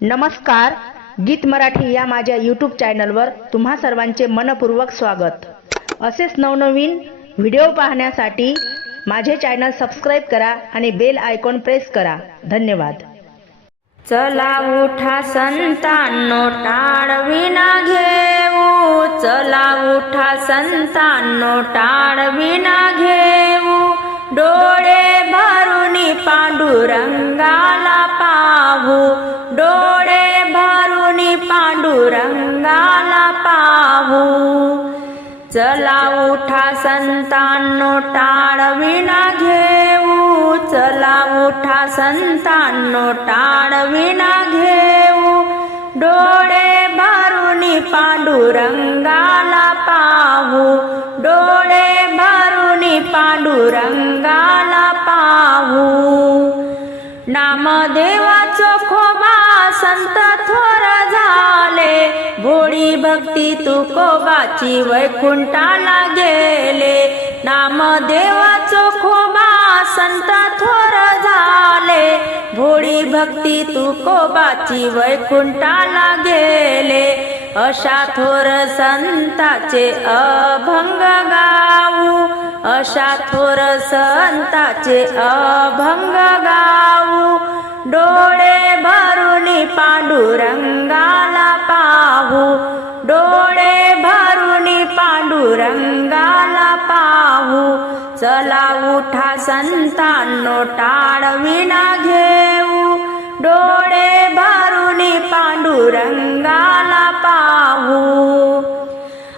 नमस्कार, गीत मराठी या माझ्या यूट्यूब चॅनलवर तुम्हा सर्वांचे मनपूर्वक स्वागत। असेच नवनवीन व्हिडिओ पाहण्यासाठी माझे चॅनल सबस्क्राइब करा आणि बेल आयकॉन प्रेस करा। धन्यवाद। चला उठा संतांनो टाळविना घेऊ, चला उठा संतांनो टाळविना घेऊ, डोळे भरून पांडुरंगाला पाहू, डोळे भरून पांडुरंगाला पाहू। चला उठा संतांनो टाळविना घेऊ, चला उठा संतांनो टाळविना घेऊ, डोळे भरून पांडुरंगाला पाहू, डोळे भरून पांडुरंगाला पाहू। नामदेवाचो खोबा संत थोर झाले, भोळी भक्ती तुकोबाची वैकुंठाला गेले। नामदेवाचो खोबा संत थोर झाले, भोळी भक्ती तुकोबाची वैकुंठाला गेले। अशा थोर संताचे अभंग गाऊ, अशा थोर संताचे अभंग गाऊ, डोळे भरून पांडुरंगाला पाहू, डोळे भरून पांडुरंगाला पाहू। चला उठा संतांनो टाळविना घेऊ, डोळे भरून पांडुरंगाला पाहू।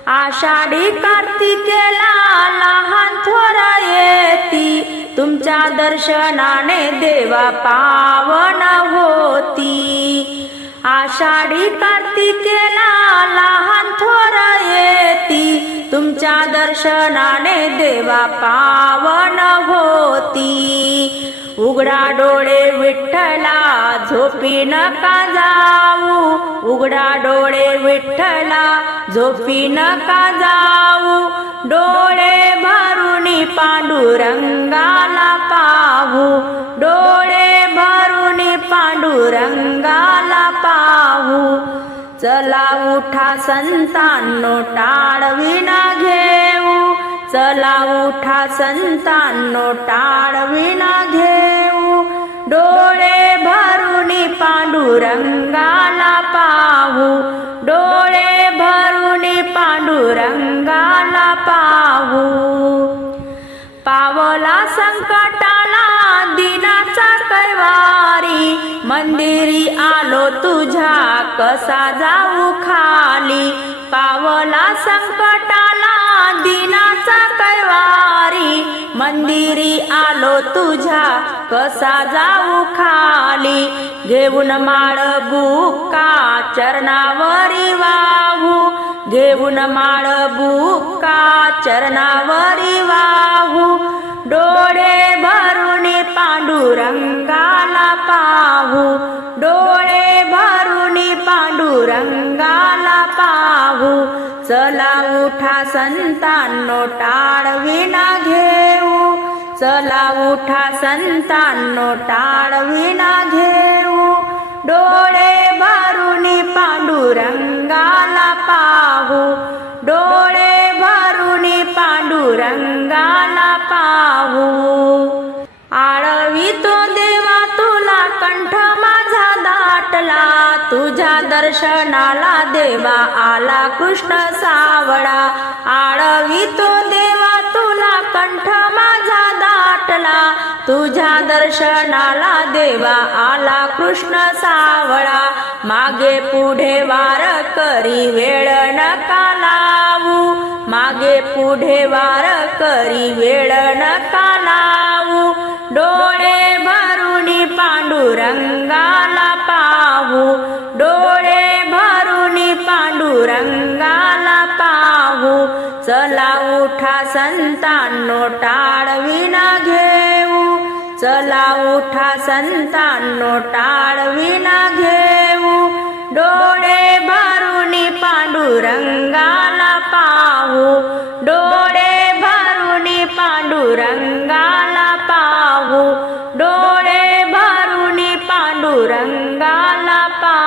आषाढी कार्तिकेला लहान थोर येती, तुमच्या दर्शनाने देवा पावन होती। आषाढी कार्तिकेला लहान थोर येती, तुमच्या दर्शनाने देवा पावन होती। उघडा डोळे विठ्ठला झोपी नका जाऊ, उघडा डोळे विठ्ठला झोपी नका जाऊ, डोळे भरून पांडुरंगाला पाहू, डोळे भरून पांडुरंगाला पाहू। चला उठा संतांनो टाळविना घेऊ, चला उठा संतांनो टाळविना घेऊ, डोळे भरून पांडुरंगाला पाहू, डोळे भरून पांडुरंगाला पाहू। पावला संकटाला दिनाचा कैवारी, मंदिरी आलो तुझ्या कसा जाऊ खाली। पावला संकटाला दिनाचा कैवारी, मंदिरी आलो तुझ्या कसा जाऊ खाली। घेऊन माळ बुक्का चरणावरी वाहू, घेऊन माळ बुक्का चरणावरी वाहू, डोळे भरून पांडुरंगाला पाहू, डोळे भरून पांडुरंगाला पाहू। चला उठा संतांनो टाळविना घेऊ, चला उठा संतांनो टाळविना घेऊ, डोळे भरून पांडुरंगाला पाहू, डोळे भरून पांडुरंगाला पाहू। आळवितो देवा तुला कंठ माझा दाटला, तुझ्या दर्शनाला देवा आला कृष्ण सावळा। आळवितो देवा तुला कंठ माझा दाटला, तुझ्या दर्शनाला देवा आला कृष्ण सावळा। मागे पुढे वार करी वेळ नका लावू, मागे पुढे वार करी वेळ नका लावू, डोळे भरून पांडुरंगाला पाहू, डोळे भरून पांडुरंगाला पाहू। चला उठा संतांनो टाळविना घेऊ, चला उठा संतांनो टाळविना घेऊ, डोळे भरून पांडुरंगाला पाहू, डोळे भरून पांडुरंगाला पाहू, डोळे भरून पांडुरंगाला पाहू।